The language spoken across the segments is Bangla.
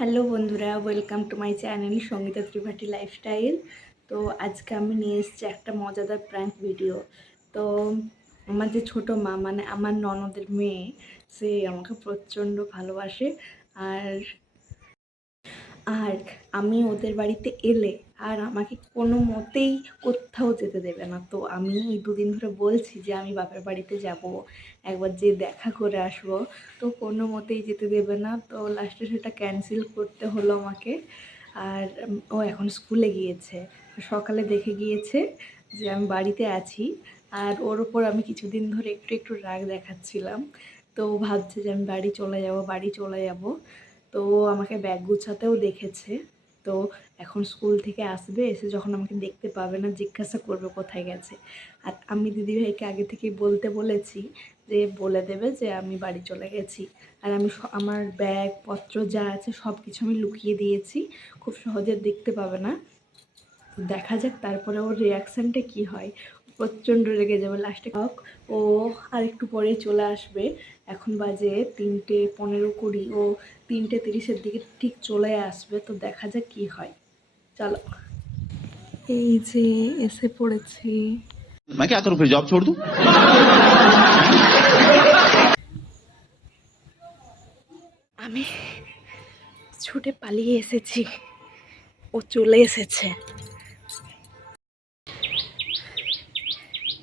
হ্যালো বন্ধুরা, welcome to my channel Sangeeta Tripathi lifestyle. তো আজকে আমি নিয়ে এসেছি একটা মজাদার প্র্যাঙ্ক ভিডিও। তো আমার যে ছোটো মা, মানে আমার ননদের মেয়ে, সে আমাকে প্রচণ্ড ভালোবাসে। আর আর আমি ওদের বাড়িতে এলে আর আমাকে কোনো মতেই কোথাও যেতে দেবে না। তো আমি এই দুদিন ধরে বলছি যে আমি বাপের বাড়িতে যাব, একবার যে দেখা করে আসবো, তো কোনো মতেই যেতে দেবে না। তো লাস্টে সেটা ক্যান্সেল করতে হলো আমাকে। আর ও এখন স্কুলে গিয়েছে, সকালে দেখে গিয়েছে যে আমি বাড়িতে আছি। আর ওর ওপর আমি কিছুদিন ধরে একটু একটু রাগ দেখাচ্ছিলাম। তো ভাবছে যে আমি বাড়ি চলে যাব। তো আমাকে ব্যাগ গুছাতেও দেখেছে। তো এখন স্কুল থেকে আসবে, এসে যখন আমাকে দেখতে পাবে না, জিজ্ঞাসা করবে কোথায় গেছে। আর আমি দিদিভাইকে আগে থেকেই বলতে বলেছি যে বলে দেবে যে আমি বাড়ি চলে গেছি। আর আমি আমার ব্যাগপত্র যা আছে সব কিছু আমি লুকিয়ে দিয়েছি, খুব সহজে দেখতে পাবে না। দেখা যাক তারপরে ওর রিয়াকশানটা কি হয়। প্রচণ্ড রেগে যাবে লাস্টে। ও আর একটু পরে চলে আসবে। এখন বাজে 3:15-20, ও 3:30-এর দিকে ঠিক চলে আসবে। তো দেখা যাক কি হয়। চলো, এই যে এসে পড়েছি। मैं क्या करूं फिर जॉब छोड़ दूं? আমি ছুটে পালিয়ে এসেছি, ও চলে এসেছে।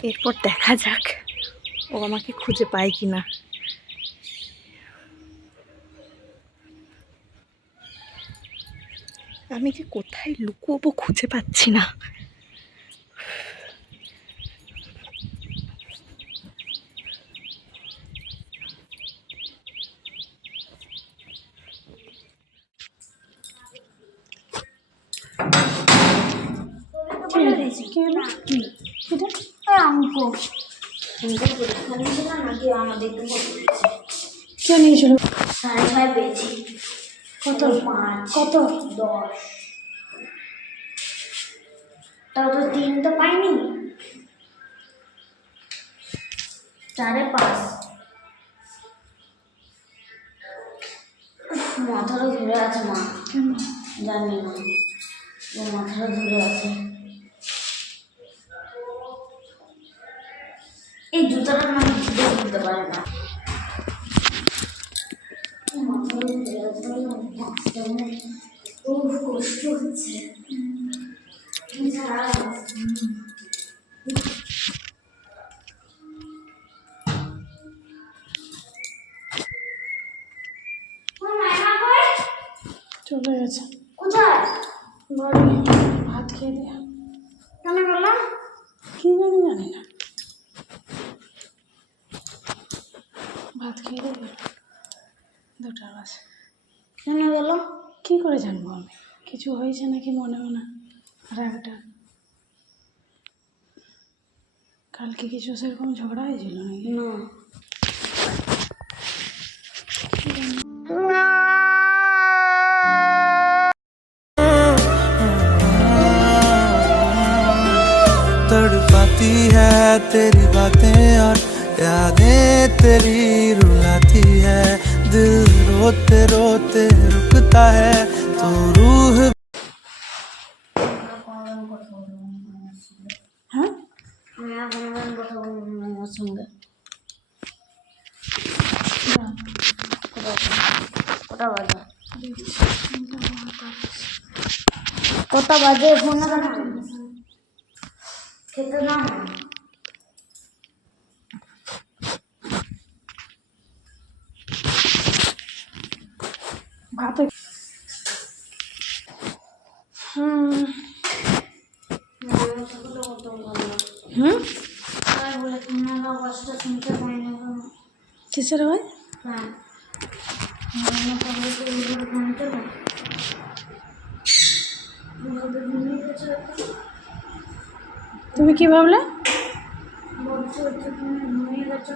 এরপর দেখা যাক ও আমাকে খুঁজে পায় কিনা। আমি যে কোথায় লুকোবো খুঁজে পাচ্ছি না। কে নিয়েছিল? 6.5 পেয়েছি। কত? 5 কত? 10। তাও তো 3 তো পাইনি। 4.5। মাথাটা ঘুরে আছে মা, কেন? জানি না, মাথাটা ঘুরে আছে। এই জুতাটা না ভিজে দিতে পারে না। মাথাটা ঘুরে আছে, খুব কষ্ট হচ্ছে। চলে গেছে। কোথায়? বাড়ি। ভাত খেয়ে দেয়া। কেন বললাম? কি জানি না। ভাত খেয়ে দেবে 2টা বাজে। কেন বলো? কি করে জানবো আমি? কিছু হয়েছে নাকি মনে হয় না। রাগটা কালকে কিছু সেরকম ঝগড়া হয়েছিল নাকি? না। तड़पाती है तेरी बातें और यादें तेरी रुलाती है, दिल रोते रोते रुकता है तो रूह। হ্যাঁ, আমি আর কোনোদিন কথা বলবো না আমার সঙ্গে। কটা বাজে? কটা বাজে? ফোন না কেন? খেতে দাও না। ভাত। বলে তোমার আওয়াজটা শুনতে পাই না কেন? কিসের হয়? হ্যাঁ, ঘুমতে না ঘুমিয়ে গেছে। তুমি কি ভাবলে? বলছে হচ্ছে তুমি ঘুমিয়ে গেছো।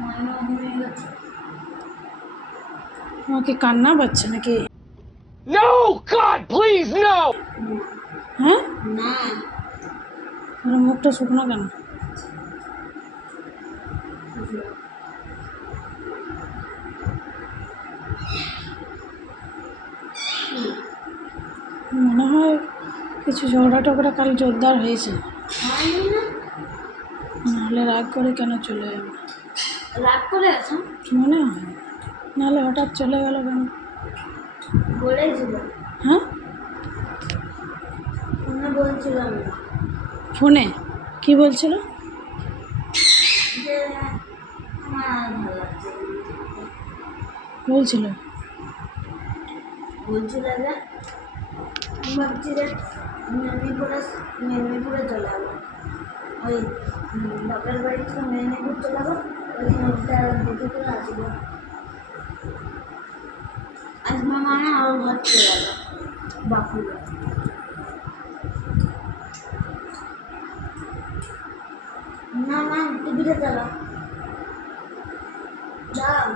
মায়না ঘুমিয়ে গেছে। তোমার কি কান্না পাচ্ছে নাকি? No, God, please, no! হ্যাঁ, না, তোমার মুখটা শুকনো কেন? কিছু ঝগড়া টগড়া কাল জোরদার হয়েছে, হয়নি না? নাহলে রাগ করে কেন চলে যাবে? রাগ করে আছো? মনে হয়, নাহলে হঠাৎ চলে গেল কেন? বলেছিল, হ্যাঁ, আমি বলছিলাম না ফোনে কি বলছিল? যে আমার আর ভালো লাগছে না। বলছিল বলছিল যে আমি ভাবছি যে মেদিনীপুরে চলে যাবো, ওই বাপের বাড়ি থেকে মেদিনীপুর চলে যাবো, ওইখানে একটা দেখে করে আসবো। আসবো মানে ওর ঘর চলে যাবো বাঁকুড়া। না না, টিভিতে চালাও, যাও।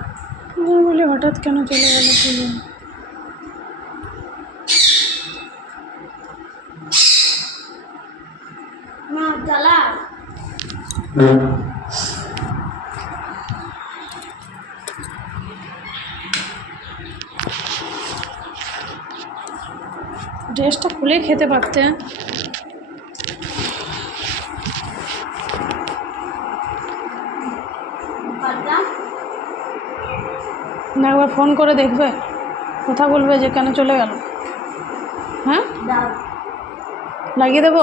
আমি বলি হঠাৎ কেন চলে গেল কি জানি। না চালাও। ড্রেসটা খুলেই খেতে পারতে। পারতাম। না একবার ফোন করে দেখবে, কথা বলবে যে কেন চলে গেল। হ্যাঁ, দাও। লাগিয়ে দেবো।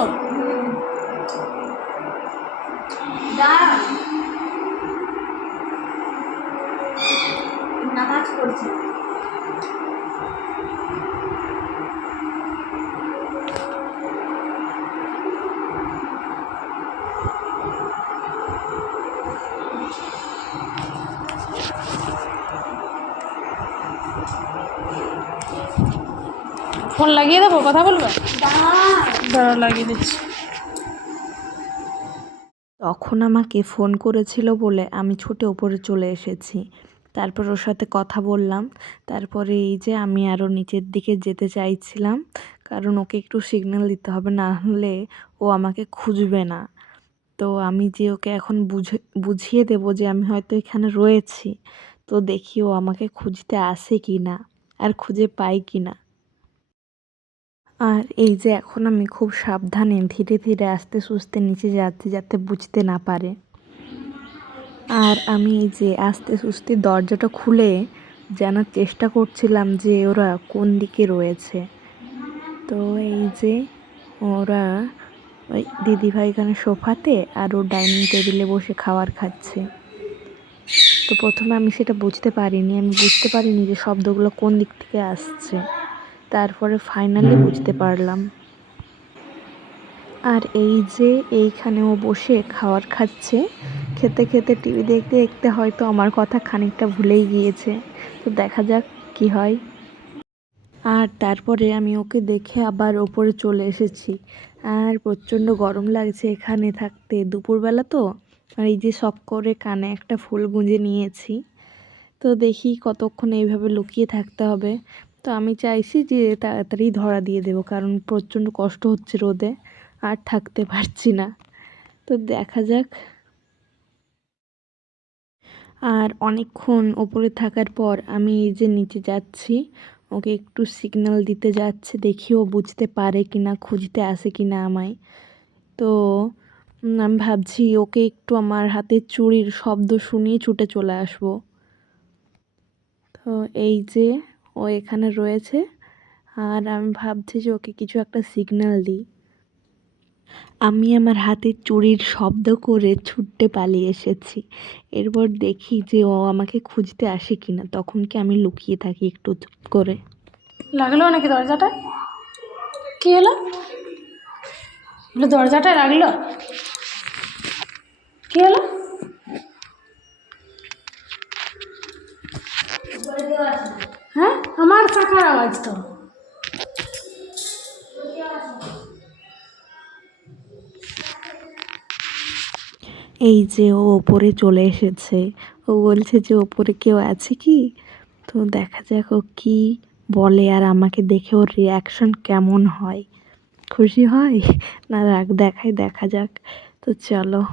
দাও। নামাজ পড়ছি। ফোন লাগিয়ে দেবো, কথা বলবে। দাও। দাঁড়াও লাগিয়ে দিচ্ছি। তখন আমাকে ফোন করেছিল বলে আমি ছুটে ওপরে চলে এসেছি। তারপর ওর সাথে কথা বললাম। তারপরে এই যে আমি আরও নিচের দিকে যেতে চাইছিলাম, কারণ ওকে একটু সিগন্যাল দিতে হবে, না হলে ও আমাকে খুঁজবে না। তো আমি যে ওকে এখন বুঝিয়ে দেবো যে আমি হয়তো এখানে রয়েছি, তো দেখি ও আমাকে খুঁজতে আসে কি না আর খুঁজে পাই কি না। আর এই যে এখন আমি খুব সাবধানে ধীরে ধীরে আস্তে সুস্তে নিচে যাচ্ছি, যাতে বুঝতে না পারে। আর আমি এই যে আস্তে সুস্তে দরজাটা খুলে জানার চেষ্টা করছিলাম যে ওরা কোন দিকে রয়েছে। তো এই যে ওরা ওই দিদিভাই এখানে সোফাতে আর ও ডাইনিং টেবিলে বসে খাবার খাচ্ছে। তো প্রথমে আমি সেটা বুঝতে পারিনি যে শব্দগুলো কোন দিক থেকে আসছে। তারপরে ফাইনালি বুঝতে পারলাম। আর এই যে এইখানে ও বসে খাবার খাচ্ছে, খেতে খেতে টিভি দেখতে দেখতে হয়তো আমার কথা খানিকটা ভুলেই গিয়েছে। তো দেখা যাক কি হয়। আর তারপরে আমি ওকে দেখে আবার ওপরে চলে এসেছি। আর প্রচণ্ড গরম লাগছে এখানে থাকতে, দুপুরবেলা তো। আর এই যে শখ করে কানে একটা ফুল গুঁজে নিয়েছি। তো দেখি কতক্ষণ এইভাবে লুকিয়ে থাকতে হবে। তো আমি চাইছি যে তাড়াতাড়ি ধরা দিয়ে দেবো, কারণ প্রচণ্ড কষ্ট হচ্ছে রোদে, আর থাকতে পারছি না। তো দেখা যাক। আর অনেকক্ষণ ওপরে থাকার পর আমি এই যে নিচে যাচ্ছি, ওকে একটু সিগন্যাল দিতে যাচ্ছে, দেখি ও বুঝতে পারে কি না, খুঁজতে আসে কি না আমায়। তো আমি ভাবছি ওকে একটু আমার হাতের চুড়ির শব্দ শুনিয়ে ছুটে চলে আসবো। তো এই যে ও এখানে রয়েছে, আর আমি ভাবছি যে ওকে কিছু একটা সিগন্যাল দিই। আমি আমার হাতের চুড়ির শব্দ করে ছুটতে পালিয়ে এসেছি। এরপর দেখি যে ও আমাকে খুঁজতে আসে কিনা, তখন কি আমি লুকিয়ে থাকি একটু চুপ করে। লাগলো নাকি দরজাটায়? কি হলো? বলে দরজাটায় লাগলো? কি হলো? হ্যাঁ, আমার চাকার আওয়াজ তো। এই যে ও ওপরে চলে এসেছে, ও বলছে যে ওপরে কেউ আছে কি। তো দেখা যাক ও কি বলে, আর আমাকে দেখে ওর রিয়াকশন কেমন হয়, খুশি হয় না রাগ দেখায়, দেখা যাক। তো চলো।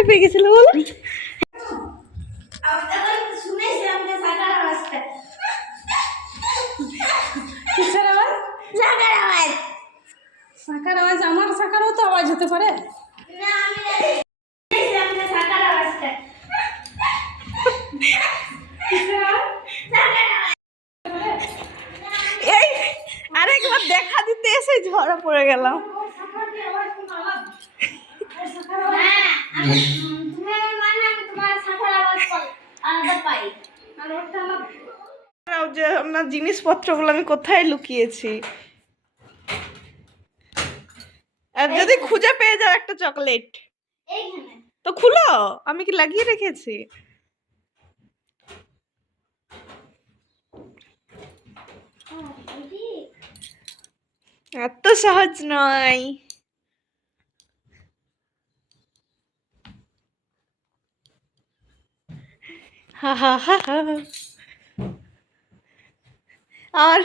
ভয় পেয়ে গেছিল বলো? শুনেছিলাম যে শাখার আওয়াজটা। কিসের আওয়াজ? শাখার আওয়াজ। শাঁখার আওয়াজ? আমার শাঁখারও তো আওয়াজ হতে পারে। না আমি জানি। শুনেছিলাম যে শাখার আওয়াজটা। কিসের আওয়াজ? শাখার আওয়াজ। এই আরেকবার দেখা দিতে এসে ঝড়া পড়ে গেলাম। শাঁখার কি আওয়াজ কোনো আওয়াজ? হ্যাঁ, তুমি আমার মানে আমি তোমার শাখার আওয়াজ আলাদা পাই। আর ওরটা আমার যে আপনার জিনিসপত্রগুলো আমি কোথায় লুকিয়েছি, আর যদি খুঁজে পেয়ে যাও একটা চকলেট এইখানে। তো খুলো, আমি কি লাগিয়ে রেখেছি? এত সহজ নয়। হা হা হা হা। আর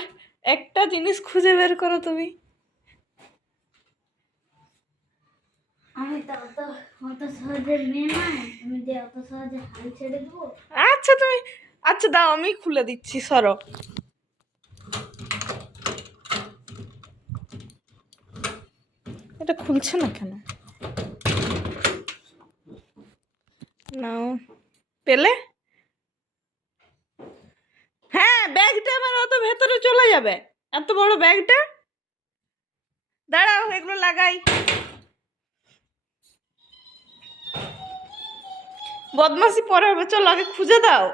একটা জিনিস খুঁজে বের করো তুমি। আমি তো অত সহজে মেয়ে নয়, আমি যে অত সহজে হাল ছেড়ে দেবো। আচ্ছা তুমি, আচ্ছা দাও আমি খুলে দিচ্ছি, সরো। এটা খুলছে না কেন? নাও, পেলে? হ্যাঁ, ব্যাগটা আমার অত ভেতরে চলে যাবে, এত বড় ব্যাগটা। দাঁড়াও এগুলো লাগাই। বদমাসি পরে হবে, চলো আগে খুঁজে দাও।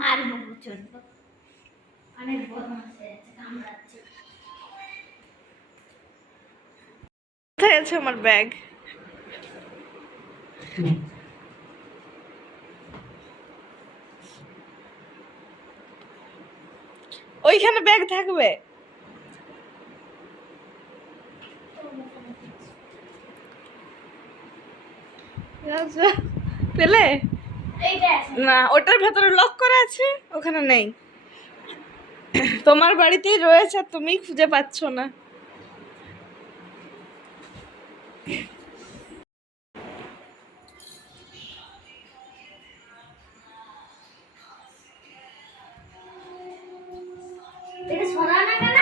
মারবো প্রচন্ড, অনেক বদমাশ হয়েছে, কামড়াচ্ছে। কোথায় আছে আমার ব্যাগ? ওইখানে ব্যাগ থাকবে। আচ্ছা, পেলে? এইটা আছে। না, ওটার ভেতরে লক করা আছে, ওখানে নেই। তোমার বাড়িতেই রয়েছে, তুমি খুঁজে পাচ্ছ না। এটা সরা না কেন?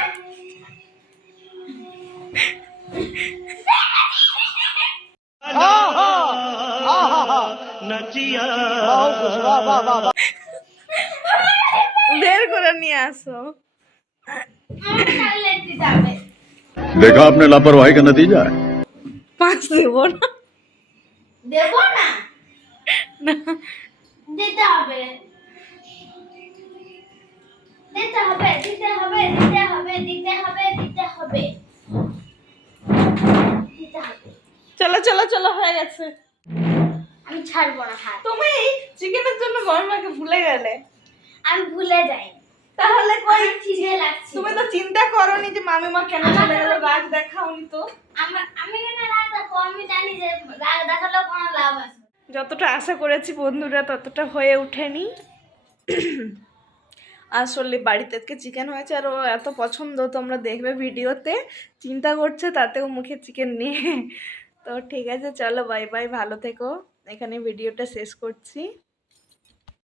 বের করে নিয়ে আসো। আমার চকলেট দিতে হবে। देखा आपने लापरवाही का नतीजा है। 5 দেবো না। দেবো না, না, দিতে হবে। দিতে হবে, দিতে হবে, দিতে হবে, দিতে হবে, দিতে হবে, দিতে হবে। চলো চলো চলো, হয়ে গেছে। আমি ছাড়বো না হাত। তুমি চিকেনের জন্য বর্মাকে ভুলে গেলে। আমি ভুলে যাই। তাহলে কই? আমার খিদে লাগছে। তুমি তো চিন্তা করোনি যে মামিমা কেন চলে গেল, রাগ দেখাওনি তো। আমি কেন রাগ দেখো? আমি জানি যে রাগ দেখালেও কোনো লাভ আছে না। যতটা আশা করেছি বন্ধুরা ততটা হয়ে ওঠেনি। আসলে বাড়িতে আজকে চিকেন হয়েছে আর ও এত পছন্দ, তোমরা দেখবে ভিডিওতে। চিন্তা করছে তাতেও মুখে চিকেন নিয়ে। তো ঠিক আছে, চলো বাই বাই, ভালো থেকো। এখানে ভিডিওটা শেষ করছি।